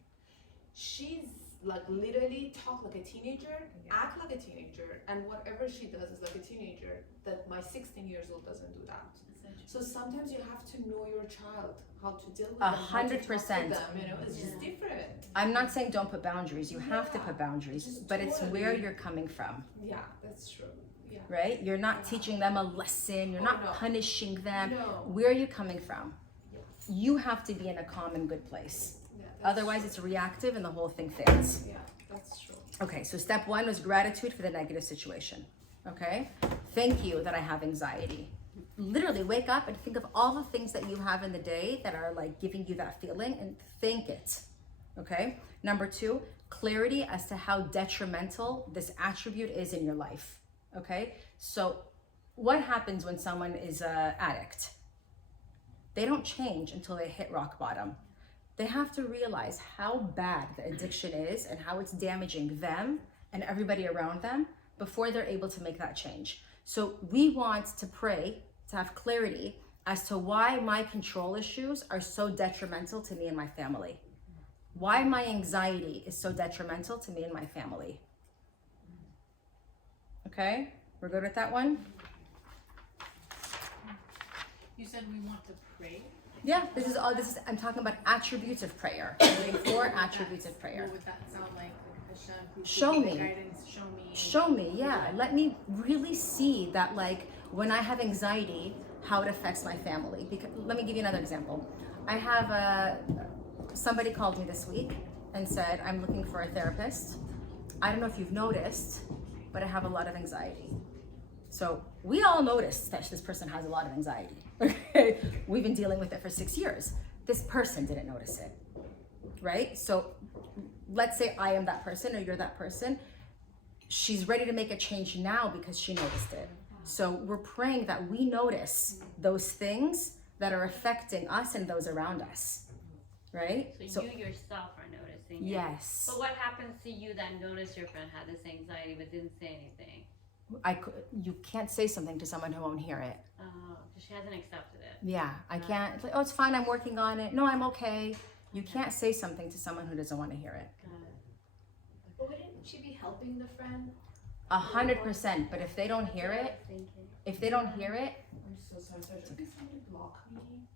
She's like literally talk like a teenager, act like a teenager, and whatever she does is like a teenager. That my 16 years old doesn't do that. So sometimes you have to know your child, how to deal with them, how to talk to 100%. them, you know, it's just different. I'm not saying don't put boundaries. You have to put boundaries, just but it's where totally. you're coming from, Yeah, that's true. Yeah. right? You're not teaching them a lesson. You're not no. punishing them. No. Where are you coming from? Yes. You have to be in a calm and good place. Yeah, that's Otherwise, true. it's reactive and the whole thing fails. Yeah, that's true. Okay, so step one was gratitude for the negative situation. Okay, thank you that I have anxiety. Literally wake up and think of all the things that you have in the day that are like giving you that feeling and thank it. Okay, number two, clarity as to how detrimental this attribute is in your life. Okay, so what happens when someone is an addict? They don't change until they hit rock bottom. They have to realize how bad the addiction is and how it's damaging them and everybody around them before they're able to make that change. So we want to pray to have clarity as to why my control issues are so detrimental to me and my family. Why my anxiety is so detrimental to me and my family. Okay, we're good with that one? You said we want to pray. Yeah, I'm talking about attributes of prayer. Reading 4 attributes of prayer. What would that sound like? Hashem, please Show give me. guidance. Show me. Show me, yeah. Let me really see that, like, when I have anxiety, how it affects my family. Because let me give you another example. I have somebody called me this week and said, I'm looking for a therapist. I don't know if you've noticed, but I have a lot of anxiety. So we all noticed that this person has a lot of anxiety. Okay, we've been dealing with it for 6 years. This person didn't notice it, right? So let's say I am that person or you're that person. She's ready to make a change now because she noticed it. So we're praying that we notice those things that are affecting us and those around us, right? So you yourself are noticing it. Yes. But what happens to you that noticed your friend had this anxiety but didn't say anything? You can't say something to someone who won't hear it. Oh, she hasn't accepted it. Yeah, I can't. It's like, oh, it's fine. I'm working on it. No, I'm okay. You can't say something to someone who doesn't want to hear it. Got it. But wouldn't she be helping the friend? 100%. But if they don't hear it, I'm so sorry. Could somebody block me?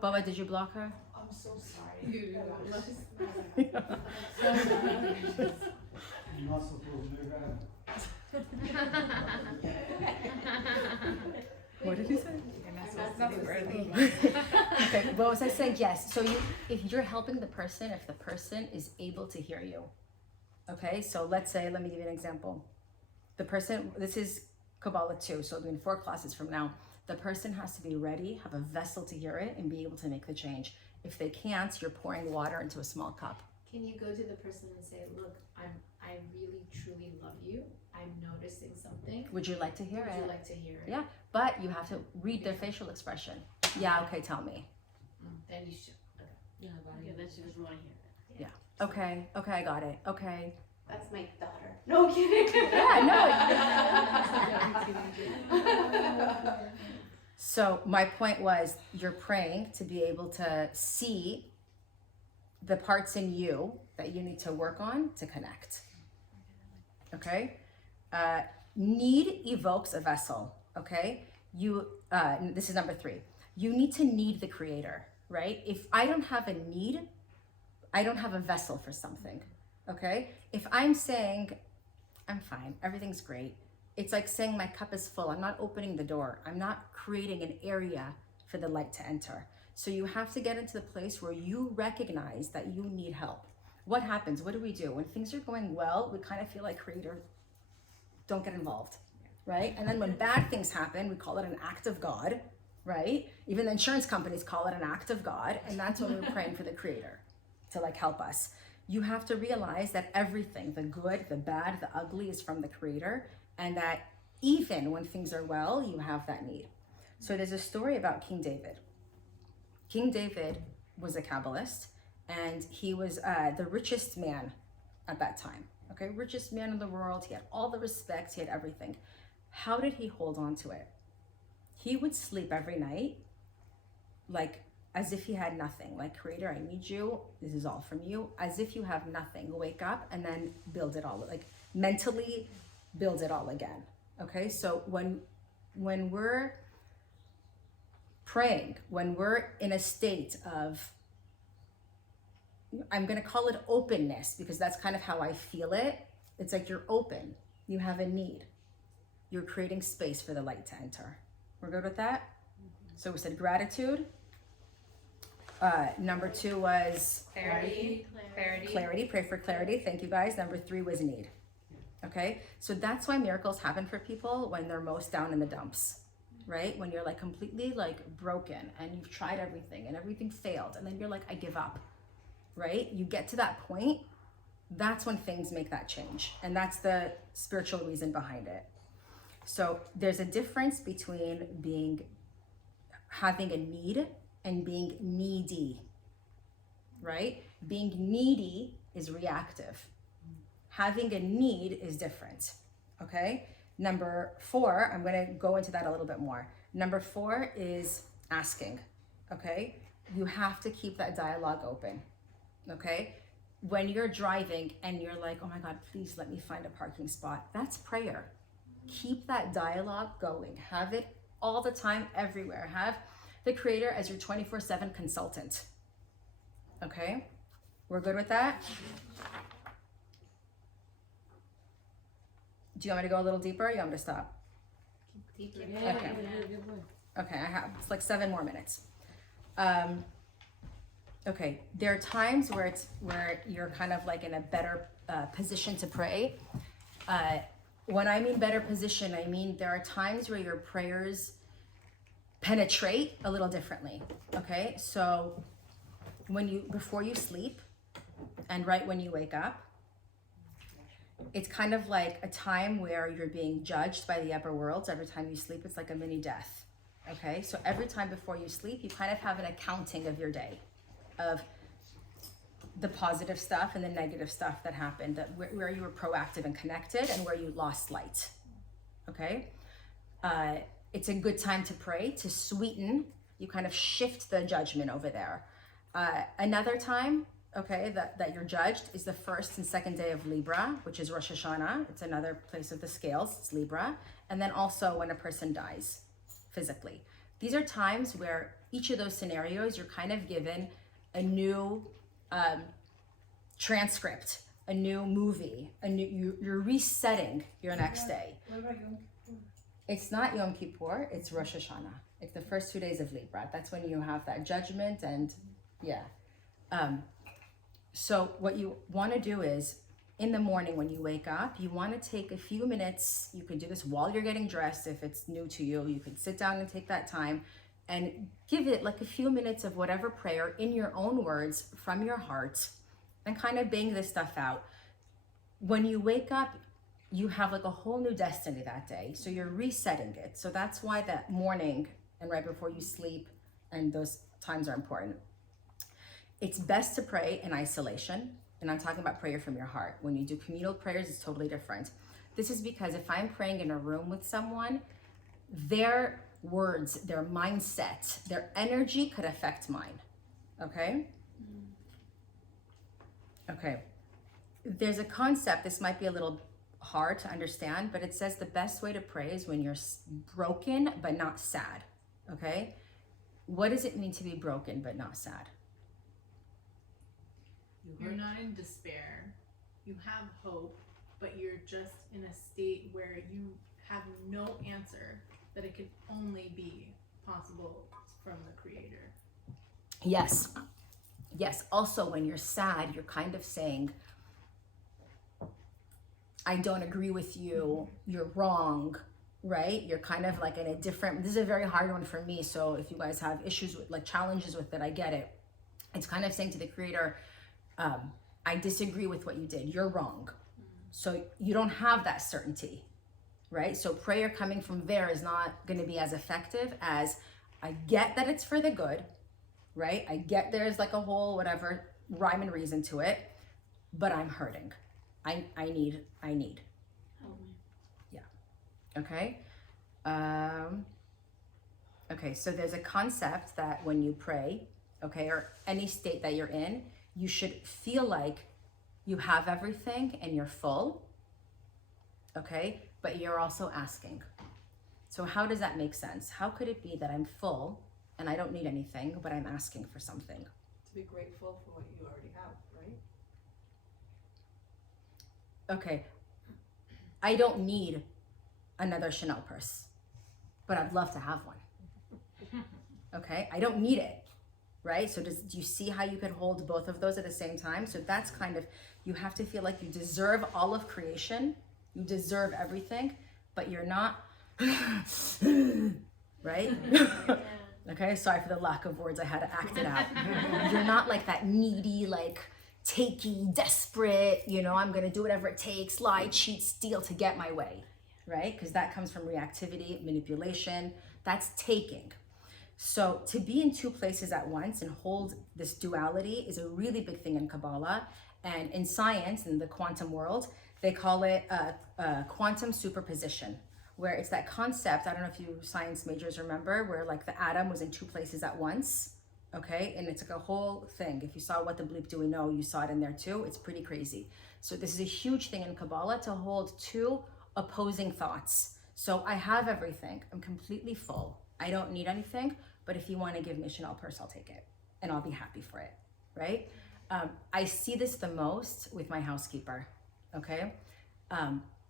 Baba, did you block her? I'm so sorry. You're not supposed to do that. What did you say? Okay, Okay, what was I saying? Yes. So if you're helping the person, if the person is able to hear you, okay. So let me give you an example. The person, this is Kabbalah 2, so in 4 classes from now, the person has to be ready, have a vessel to hear it, and be able to make the change. If they can't, you're pouring water into a small cup. Can you go to the person and say, look, I really truly love you. I'm noticing something. Would you like to hear Would it? you like to hear it? Yeah, but you have to read their facial expression. Yeah, okay, tell me. Then you should. Yeah, that she doesn't want to hear it. Okay, I got it. Okay. That's my daughter. No I'm kidding. Yeah, So my point was, you're praying to be able to see the parts in you that you need to work on to connect. Okay? Need evokes a vessel. Okay? This is number 3. You need to need the creator, right? If I don't have a need, I don't have a vessel for something. Okay? If I'm saying, I'm fine, everything's great, it's like saying my cup is full. I'm not opening the door. I'm not creating an area for the light to enter. So you have to get into the place where you recognize that you need help. What happens? What do? When things are going well, we kind of feel like creator, don't get involved, right? And then when bad things happen, we call it an act of God, right? Even the insurance companies call it an act of God. And that's when we're praying for the creator to like help us. You have to realize that everything, the good, the bad, the ugly is from the creator. And that even when things are well, you have that need. So there's a story about King David. King David was a Kabbalist, and he was the richest man at that time. Okay, richest man in the world. He had all the respect, he had everything. How did he hold on to it? He would sleep every night, like as if he had nothing. Like, creator, I need you. This is all from you. As if you have nothing. Wake up and then build it all. Like, mentally build it all again. Okay, so when we're praying, when we're in a state of, I'm going to call it openness, because that's kind of how I feel it. It's like you're open, you have a need, you're creating space for the light to enter. We're good with that? So we said gratitude. Number 2 was Clarity. clarity. Pray for clarity. Thank you guys. Number 3 was need. Okay, so that's why miracles happen for people when they're most down in the dumps, right? When you're like completely like broken and you've tried everything and everything failed, and then you're like, I give up, right? You get to that point, that's when things make that change. And that's the spiritual reason behind it. So there's a difference between having a need and being needy, right? Being needy is reactive. Having a need is different, okay? Number 4, I'm gonna go into that a little bit more. Number 4 is asking, okay? You have to keep that dialogue open, okay? When you're driving and you're like, oh my God, please let me find a parking spot, that's prayer. Keep that dialogue going. Have it all the time, everywhere. Have the Creator as your 24/7 consultant, okay? We're good with that? Do you want me to go a little deeper? You want me to stop? Okay, I have, it's like 7 more minutes. Okay, there are times where you're kind of like in a better position to pray. When I mean better position, I mean there are times where your prayers penetrate a little differently, okay? So before you sleep and right when you wake up, it's kind of like a time where you're being judged by the upper worlds. Every time you sleep, it's like a mini death, okay? So every time before you sleep, you kind of have an accounting of your day, of the positive stuff and the negative stuff that happened, where you were proactive and connected and where you lost light, okay? It's a good time to pray, to sweeten. You kind of shift the judgment over there. Another time, okay, that you're judged is the 1st and 2nd day of Libra, which is Rosh Hashanah. It's another place of the scales, it's Libra. And then also when a person dies physically. These are times where each of those scenarios, you're kind of given a new transcript, a new movie, you're resetting your next day. What about Yom Kippur? It's not Yom Kippur, it's Rosh Hashanah. It's the first 2 days of Libra. That's when you have that judgment and yeah. So what you want to do is, in the morning when you wake up, you want to take a few minutes. You can do this while you're getting dressed. If it's new to you, you could sit down and take that time and give it like a few minutes of whatever prayer in your own words from your heart and kind of bang this stuff out. When you wake up, you have like a whole new destiny that day. So you're resetting it. So that's why that morning and right before you sleep and those times are important. It's best to pray in isolation. And I'm talking about prayer from your heart. When you do communal prayers, it's totally different. This is because if I'm praying in a room with someone, their words, their mindset, their energy could affect mine, okay? Okay, there's a concept, this might be a little hard to understand, but it says the best way to pray is when you're broken but not sad, okay? What does it mean to be broken but not sad? You're not in despair. You have hope, but you're just in a state where you have no answer, that it could only be possible from the Creator. Yes. Yes. Also, when you're sad, you're kind of saying, I don't agree with you. You're wrong, right? You're kind of like in a different, this is a very hard one for me. So if you guys have issues with like challenges with it, I get it. It's kind of saying to the Creator, I disagree with what you did. You're wrong. So you don't have that certainty, right? So prayer coming from there is not going to be as effective as, I get that it's for the good, right? I get there's like a whole whatever rhyme and reason to it, but I'm hurting. I need. Yeah. Okay. Okay. So there's a concept that when you pray, okay, or any state that you're in, you should feel like you have everything and you're full, okay? But you're also asking. So how does that make sense? How could it be that I'm full and I don't need anything, but I'm asking for something. To be grateful for what you already have, right? Okay, I don't need another Chanel purse, but I'd love to have one. Okay, I don't need it, right? So do you see how you could hold both of those at the same time? So that's kind of, you have to feel like you deserve all of creation, you deserve everything, but you're not, right? Okay, sorry for the lack of words, I had to act it out. You're not like that needy, like takey, desperate, you know, I'm gonna do whatever it takes, lie, cheat, steal to get my way, right? Because that comes from reactivity, manipulation, that's taking. So to be in two places at once and hold this duality is a really big thing in Kabbalah. And in science, in the quantum world, they call it a quantum superposition, where it's that concept, I don't know if you science majors remember, where like the atom was in two places at once, okay? And it's like a whole thing. If you saw What the Bleep Do We Know, you saw it in there too. It's pretty crazy. So this is a huge thing in Kabbalah to hold two opposing thoughts. So I have everything, I'm completely full. I don't need anything, but if you want to give me a Chanel purse, I'll take it and I'll be happy for it, right? I see this the most with my housekeeper, okay?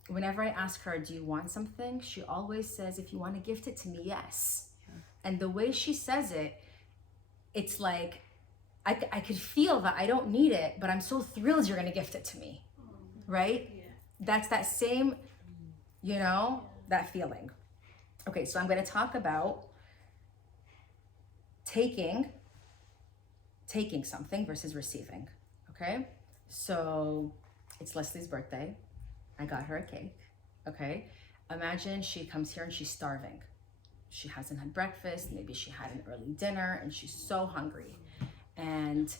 Whenever I ask her, do you want something? She always says, if you want to gift it to me, yes. Yeah. And the way she says it, it's like, I could feel that I don't need it, but I'm so thrilled you're going to gift it to me, right? Yeah. That's that same, you know, that feeling. Okay, so I'm going to talk about taking something versus receiving, okay? So it's Leslie's birthday. I got her a cake, okay? Imagine she comes here and she's starving. She hasn't had breakfast, maybe she had an early dinner and she's so hungry. And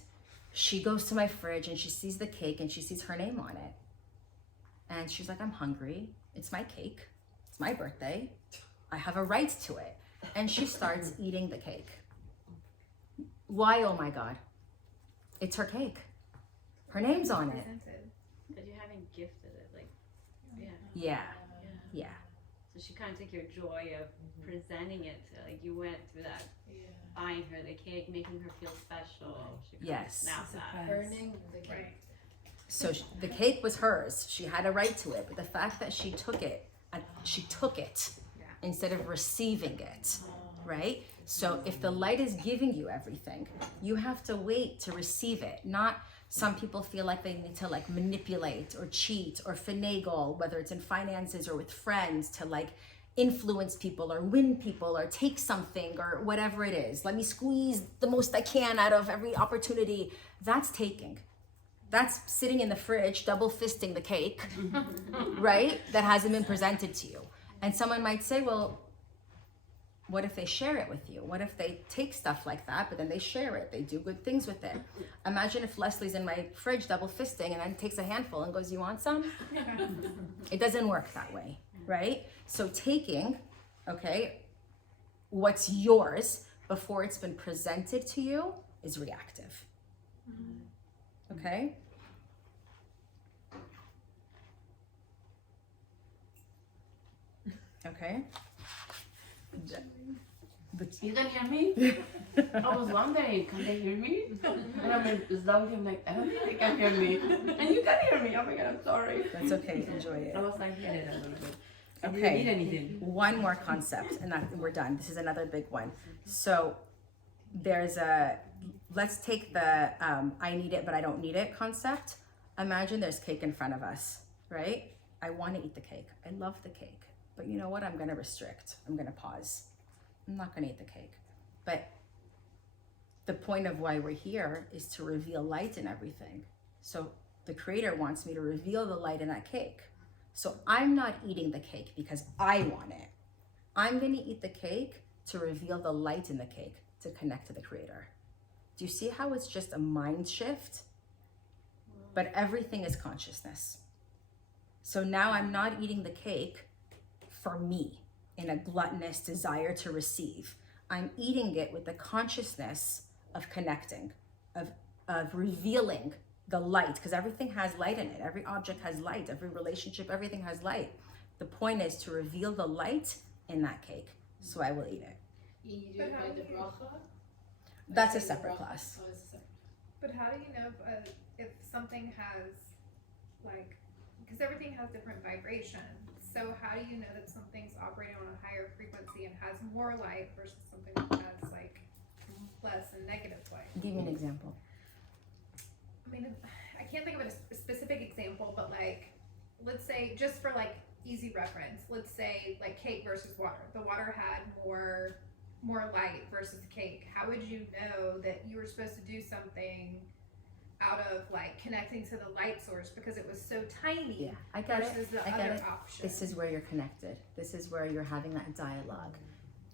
she goes to my fridge and she sees the cake and she sees her name on it. And she's like, I'm hungry, it's my cake, it's my birthday, I have a right to it. And she starts eating the cake. Why, oh my God? It's her cake. Her name's on it. But you haven't gifted it, like, Yeah. So she kind of took your joy of presenting it to, like, you went through that, buying her the cake, making her feel special. She Yes. Snapped that. Burning the cake. Right. So the cake was hers. She had a right to it. But the fact that she took it instead of receiving it, right? So if the light is giving you everything, you have to wait to receive it. Not some people feel like they need to like manipulate or cheat or finagle, whether it's in finances or with friends, to like influence people or win people or take something or whatever it is. Let me squeeze the most I can out of every opportunity. That's taking. That's sitting in the fridge, double fisting the cake, right? That hasn't been presented to you. And someone might say, well, what if they share it with you? What if they take stuff like that, but then they share it? They do good things with it. Imagine if Leslie's in my fridge double fisting and then takes a handful and goes, you want some? It doesn't work that way, right? So taking, okay, what's yours before it's been presented to you is reactive. Okay? Okay? You can hear me? I was wondering, can they hear me? And I'm like, I'm like, I don't think they can hear me. And you can hear me. Oh my God, I'm sorry. That's okay, enjoy it. I was like, yeah, a little bit. I Okay. didn't need anything. One more concept and we're done. This is another big one. So let's take the I need it but I don't need it concept. Imagine there's cake in front of us, right? I want to eat the cake. I love the cake. But you know what? I'm going to restrict. I'm going to pause. I'm not going to eat the cake. But the point of why we're here is to reveal light in everything. So the creator wants me to reveal the light in that cake. So I'm not eating the cake because I want it. I'm going to eat the cake to reveal the light in the cake, to connect to the creator. Do you see how it's just a mind shift? But everything is consciousness. So now I'm not eating the cake for me in a gluttonous desire to receive. I'm eating it with the consciousness of connecting, of revealing the light, because everything has light in it. Every object has light, every relationship, everything has light. The point is to reveal the light in that cake. So I will eat it. You do But it how by do the you- bracha? That's a Say the separate bracha. class. Oh, it's a separate. But how do you know if something has, like, because everything has different vibrations. So how do you know that something's operating on a higher frequency and has more light versus something that has like less and negative light? Give me an example. I mean, I can't think of a specific example, but like, let's say just for like easy reference, let's say like cake versus water. The water had more light versus the cake. How would you know that you were supposed to do something out of like connecting to the light source because it was so tiny Yeah, I get it. versus the I get other it. option? This is where you're connected. This is where you're having that dialogue.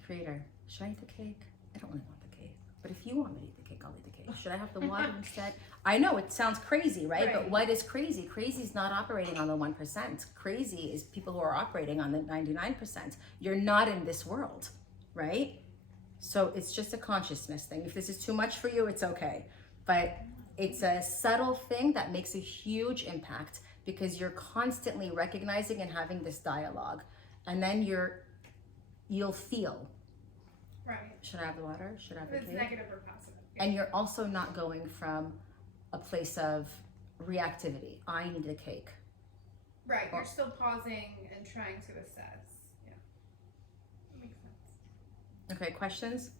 Creator, should I eat the cake? I don't really want the cake. But if you want me to eat the cake, I'll eat the cake. Should I have the water instead? I know it sounds crazy, right? But Right. what is crazy? Crazy is not operating on the 1%. Crazy is people who are operating on the 99%. You're not in this world, right? So it's just a consciousness thing. If this is too much for you, it's okay. But it's a subtle thing that makes a huge impact because you're constantly recognizing and having this dialogue. And then you'll feel, Right. should I have the water? Should I have If the it's cake? negative or positive. Yeah. And you're also not going from a place of reactivity. I need a cake. Right. You're still pausing and trying to assess. Yeah. That makes sense. Okay, questions?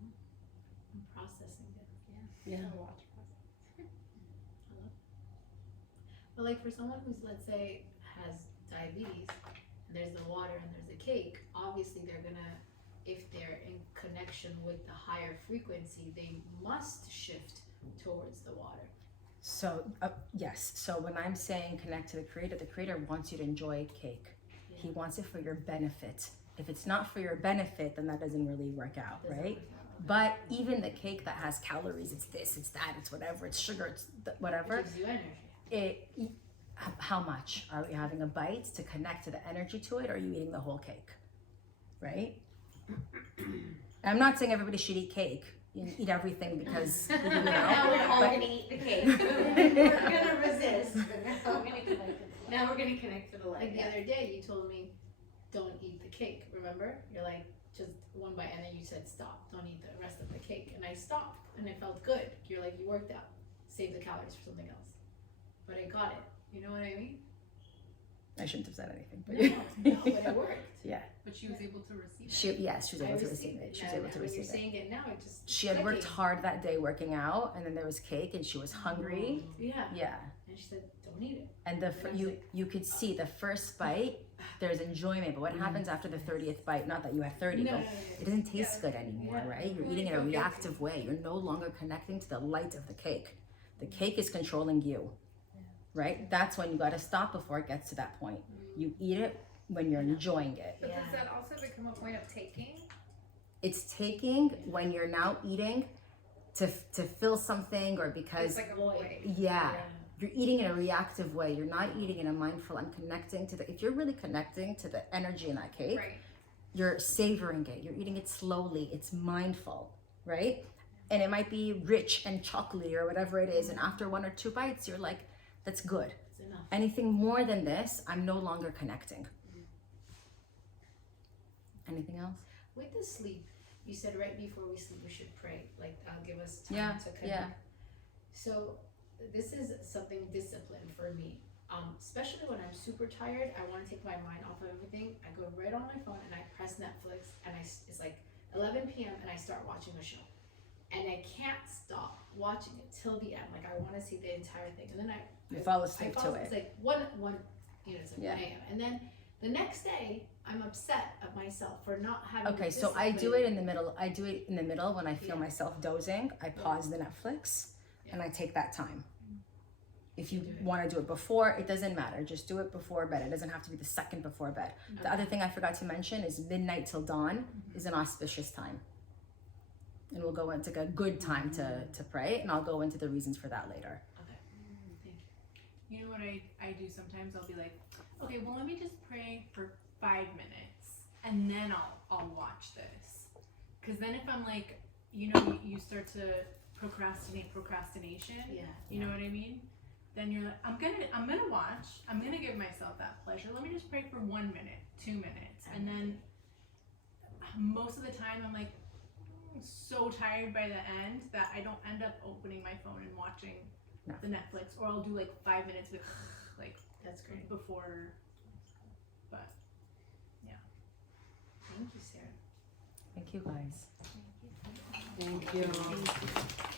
I'm processing it. Yeah. I'll watch process. Hello? But like for someone who's, let's say, has diabetes, and there's the water and there's the cake, obviously they're gonna, if they're in connection with the higher frequency, they must shift towards the water. So, yes. So when I'm saying connect to the Creator wants you to enjoy cake. He wants it for your benefit. If it's not for your benefit, then that doesn't really work out, Doesn't right? work out. But even the cake that has calories, it's this, it's that, it's whatever, it's sugar, it's whatever. It gives you energy. How much? Are we having a bite to connect to the energy to it, or are you eating the whole cake? Right? I'm not saying everybody should eat cake. You eat everything because, you know. Now we're all but- gonna eat the cake. We're gonna resist. Now we're gonna connect to the light. Like the other day, you told me, don't eat the cake, remember? You're like, just one bite, and then you said, stop, don't eat the rest of the cake. And I stopped, and it felt good. You're like, you worked out. Save the calories for something else. But I got it. You know what I mean? I shouldn't have said anything. But No, but it worked. yeah. But she was able to receive it. She was able I to receive received it. She was Now- able to now when receive you're it. saying it now, it just She had worked clicking. hard that day working out, and then there was cake, and she was hungry. Yeah. Yeah. And she said, don't eat it. And the And I was you like, you could see the first bite, there's enjoyment, but what happens after the 30th bite? Not that you had 30, but it doesn't taste good anymore, Yeah. right? You're eating in a reactive way. You're no longer connecting to the light of the cake. The cake is controlling you, right? That's when you got to stop before it gets to that point. You eat it when you're enjoying it. But Yeah. does that also become a point of taking? It's taking when you're now eating to fill something or because It's like a void. yeah. You're eating in a reactive way. You're not eating in a mindful. I'm connecting to the. If you're really connecting to the energy in that cake, Right. you're savoring it. You're eating it slowly. It's mindful, right? And it might be rich and chocolatey or whatever it is. And after 1 or 2 bites, you're like, that's good. It's enough. Anything more than this, I'm no longer connecting. Anything else? With the sleep, you said right before we sleep, we should pray. Like, give us time Yeah, to connect. yeah. So, this is something discipline for me. Especially when I'm super tired, I want to take my mind off of everything. I go right on my phone and I press Netflix, and it's like 11 p.m. and I start watching a show, and I can't stop watching it till the end. Like I want to see the entire thing, and then You fall asleep to It's it. like one, it's like Yeah. 1 a.m. And then the next day, I'm upset at myself for not having. Okay, the so I do discipline. it in the middle. I do it in the middle when I feel Yeah. myself dozing. I pause the Netflix and I take that time. If you want to do it before, it doesn't matter. Just do it before bed. It doesn't have to be the second before bed. The other thing I forgot to mention is midnight till dawn is an auspicious time. And we'll go into a good time to pray, and I'll go into the reasons for that later. Okay. Thank you. You know what I do sometimes? I'll be like, okay, well, let me just pray for 5 minutes and then I'll watch this. Because then if I'm like, you start to procrastination. Yeah. You know what I mean? Then you're like, I'm gonna watch. I'm gonna give myself that pleasure. Let me just pray for 1 minute, 2 minutes, and then most of the time I'm like so tired by the end that I don't end up opening my phone and watching No. the Netflix, or I'll do like 5 minutes with like That's great. before. But yeah. Thank you, Sarah. Thank you guys. Thank you.